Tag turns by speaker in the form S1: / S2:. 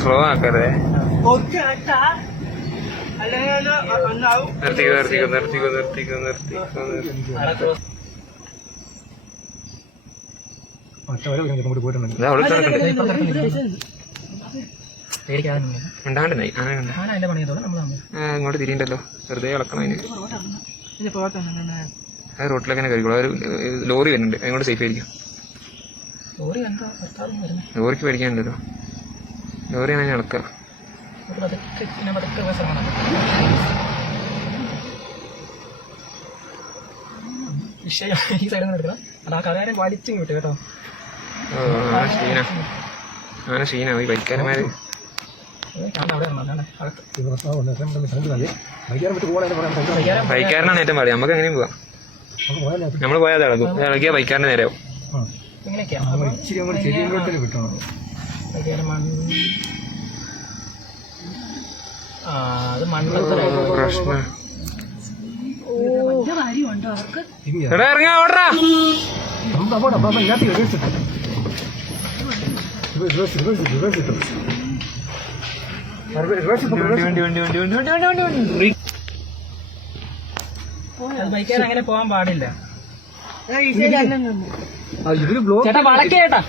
S1: Slow ആക്കരുതേ. നിർത്തിക്കോ നിർത്തിക്കോ നിർത്തിക്കോ നിർത്തിക്കോ നിർത്തിക്കോ ഇങ്ങോട്ട് തിരിയണ്ടല്ലോ. വെറുതെ ഇളക്കണം അതിന്. റോട്ടിലൊക്കെ കഴിക്കുള്ളൂ ലോറി വരുന്നുണ്ട്. അതിനോട് സേഫ് ആയിരിക്കും. ലോറിക്ക് പേടിക്കാനുണ്ടല്ലോ ലോറിയാണ്
S2: പതുക്കെ വിഷയം ഈ സൈഡിൽ നിന്ന് എടുക്കണം. അത് ആ കഥകാരൻ വലിച്ചു കേട്ടോ
S1: ഈ ബൈക്കാരന്മാര് ബൈക്കാരനാണ് ഏറ്റവും പാടി. നമുക്ക് എങ്ങനെയും പോവാം നമ്മൾ പോയാൽ ഇളകും ഇളകിയ ബൈക്കാരന്റെ നേരെയാവും
S2: ഇങ്ങനെയൊക്കെയാണ് മണ്ണ് ആ അത് മണ്ണ്
S1: പ്രശ്നം. എടാ ഇറങ്ങാ ഓടറാ
S2: അത് ബൈക്കാർ അങ്ങനെ പോകാൻ പാടില്ല
S3: ഇതിൽ ബ്ലോക്ക്
S2: ചേട്ടാ. വളക്കേ ചേട്ടാ